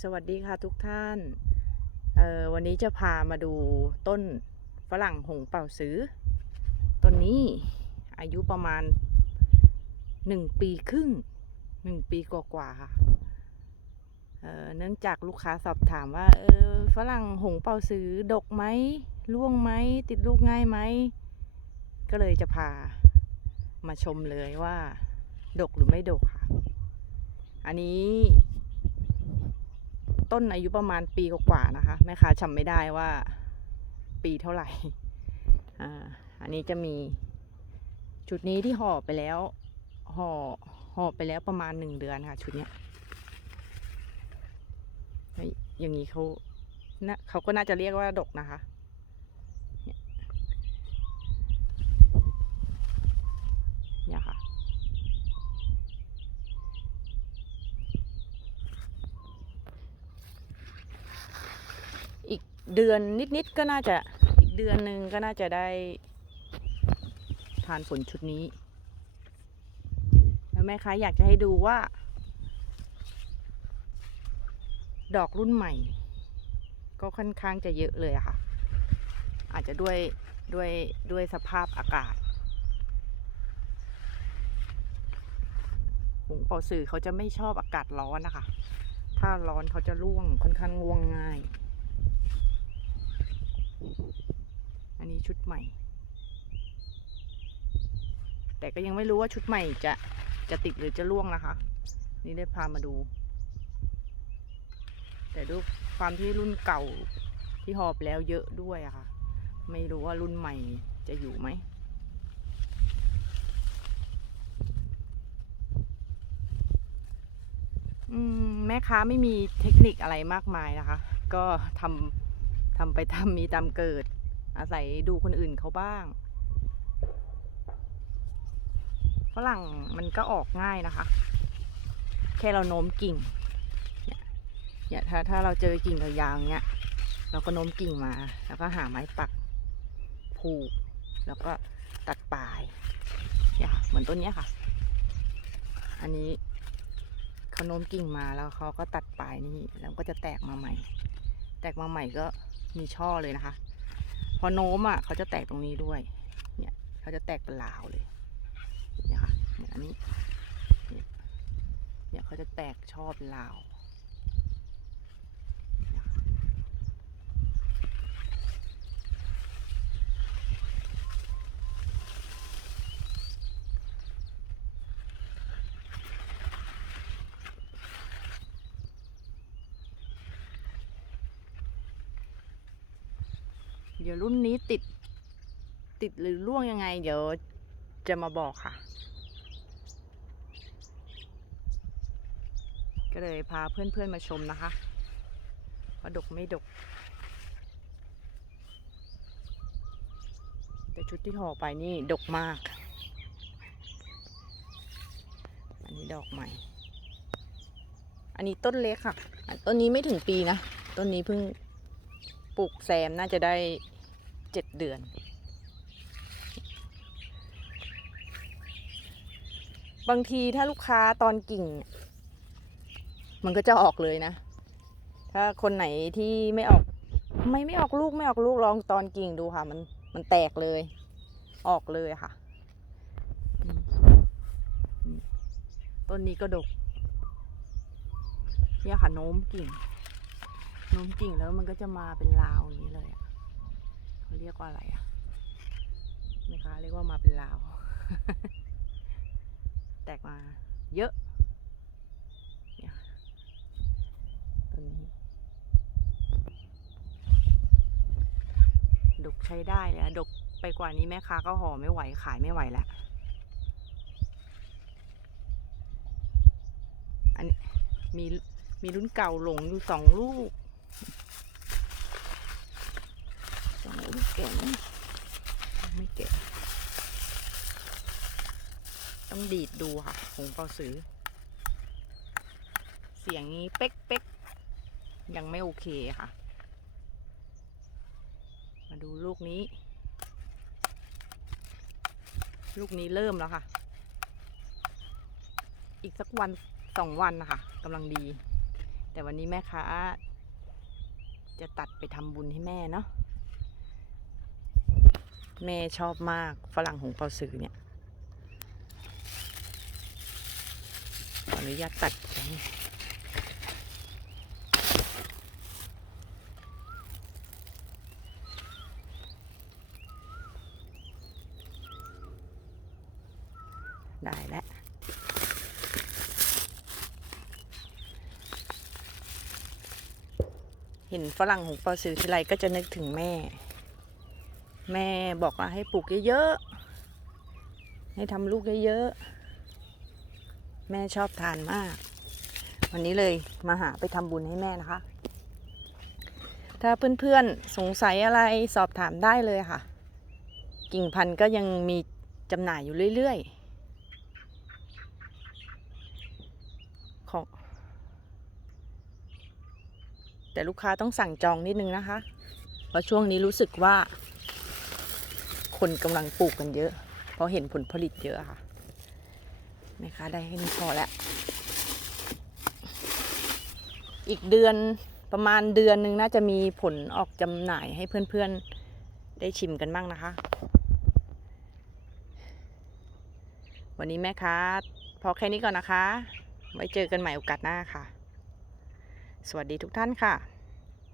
สวัสดีค่ะทุกท่านออวันนี้จะพามาดูต้นฝรั่งหงเป่าซื้อ ต้นนี้อายุประมาณหนึ่งปีครึ่งหนึ่งปีกว่าๆค่ะเออเนื่องจากลูกค้าสอบถามว่า เออฝรั่งหงเป่าซื้อดกไหมร่วงไหมติดลูกง่ายไหม ก็เลยจะพามาชมเลยว่า ดกหรือไม่ดกค่ะ อันนี้ ต้นอายุประมาณปีกว่าๆนะคะ แม่ค้าจำไม่ได้ว่าปีเท่าไหร่ อ่า อันนี้จะมีชุดนี้ที่ห่อไปแล้ว ห่อ ห่อไปแล้วประมาณหนึ่งเดือนค่ะ ชุดเนี้ยอย่างนี้เขาเขาก็น่าจะเรียกว่าดกนะคะเนี่ยเนี่ยค่ะ อีก เดือนนิดๆก็น่าจะอีกเดือนหนึ่งก็น่าจะได้ทานผลชุดนี้ แล้วแม่ค้าอยากจะให้ดูว่า ดอกรุ่นใหม่ ก็ค่อนข้างจะเยอะเลยค่ะ อาจจะด้วยด้วยด้วยสภาพอากาศหงเป่าสื่อเขาจะไม่ชอบอากาศร้อนนะคะ ถ้าร้อนเขาจะร่วงค่อนข้างร่วงง่าย อันนี้ชุดใหม่ แต่ก็ยังไม่รู้ว่าชุดใหม่จะจะติดหรือจะร่วงนะคะ นี่ได้พามาดู แต่ดูความที่รุ่นเก่าที่หอบแล้วเยอะด้วยอะค่ะ ไม่รู้ว่ารุ่นใหม่จะอยู่ไหมอืมแม่ค้าไม่มีเทคนิคอะไรมากมายนะคะ ก็ทำ ทำไปตามมีตามเกิด อาศัยดูคนอื่นเขาบ้างฝรั่งมันก็ออกง่ายนะคะ แค่เราโน้มกิ่งเนี่ยเนี่ยถ้าถ้าเราเจอกิ่งยาวๆเนี้ยเราก็โน้มกิ่งมา แล้วก็หาไม้ปักผูก แล้วก็ตัดปลายเนี่ยค่ะเหมือนต้นเนี้ยค่ะ อันนี้เขาโน้มกิ่งมาแล้วเขาก็ตัดปลายนี่แล้วก็จะแตกมาใหม่ แตกมาใหม่ก็ มีช่อเลยนะคะ พอโน้มอะเขาจะแตกตรงนี้ด้วย เนี่ยเขาจะแตกเป็นลาวเลย เนี่ยค่ะ เนี่ยอันนี้ เนี่ยเขาจะแตกช่อเป็นลาว เดี๋ยวรุ่นนี้ติด ติดหรือร่วงยังไง เดี๋ยวจะมาบอกค่ะ ก็เลยพาเพื่อนๆมาชมนะคะ ว่าดกไม่ดก แต่ชุดที่ห่อไปนี่ดกมาก อันนี้ดอกใหม่ อันนี้ต้นเล็กค่ะ ต้นนี้ไม่ถึงปีนะ ต้นนี้เพิ่งปลูกแซมน่าจะได้ เจ็ดเดือน บางทีถ้าลูกค้าตอนกิ่ง มันก็จะออกเลยนะ ถ้าคนไหนที่ไม่ออก ไม่ไม่ออกลูกไม่ออกลูกลองตอนกิ่งดูค่ะ มันมันแตกเลย ออกเลยค่ะ ต้นนี้ก็ดกเนี่ยค่ะโน้มกิ่ง โน้มกิ่งแล้วมันก็จะมาเป็นราวอย่างนี้เลยอะ เรียกว่าอะไรอะนะคะเรียกว่ามาเป็นราว แตกมาเยอะเนี่ยต้นนี้ดกใช้ได้เลยอะดกไปกว่านี้แม่ค้าก็ห่อไม่ไหวขายไม่ไหวแล้วอันนี้มีมีรุ่นเก่าหลงอยู่สองลูก สองลูกแก่ไหมไม่แก่ต้องดีดดูค่ะหงเปาสือเสียงนี้เป๊กเป๊กยังไม่โอเคค่ะ มาดูลูกนี้ ลูกนี้เริ่มแล้วค่ะ อีกสักวันสองวันนะคะกำลังดี แต่วันนี้แม่ค้าจะตัดไปทำบุญให้แม่เนาะ แม่ชอบมากฝรั่งหงเปาสือเนี่ยขออนุญาตตัดไปได้แล้วเห็นฝรั่งหงเปาสือทีไรก็จะนึกถึงแม่ แม่บอกว่าให้ปลูกเยอะๆ ให้ทำลูกเยอะๆ แม่ชอบทานมาก วันนี้เลยมาหาไปทำบุญให้แม่นะคะ ถ้าเพื่อนๆ สงสัยอะไรสอบถามได้เลยค่ะ กิ่งพันธุ์ก็ยังมีจำหน่ายอยู่เรื่อยๆ ของ แต่ลูกค้าต้องสั่งจองนิดนึงนะคะ เพราะช่วงนี้รู้สึกว่า คนกำลังปลูกกันเยอะ เพราะเห็นผลผลิตเยอะค่ะแม่ค้าได้แค่นี้พอแล้ว อีกเดือนประมาณเดือนหนึ่งน่าจะมีผลออกจำหน่ายให้เพื่อนๆได้ชิมกันบ้างนะคะ วันนี้แม่ค้าพอแค่นี้ก่อนนะคะ ไว้เจอกันใหม่โอกาสหน้าค่ะ สวัสดีทุกท่านค่ะ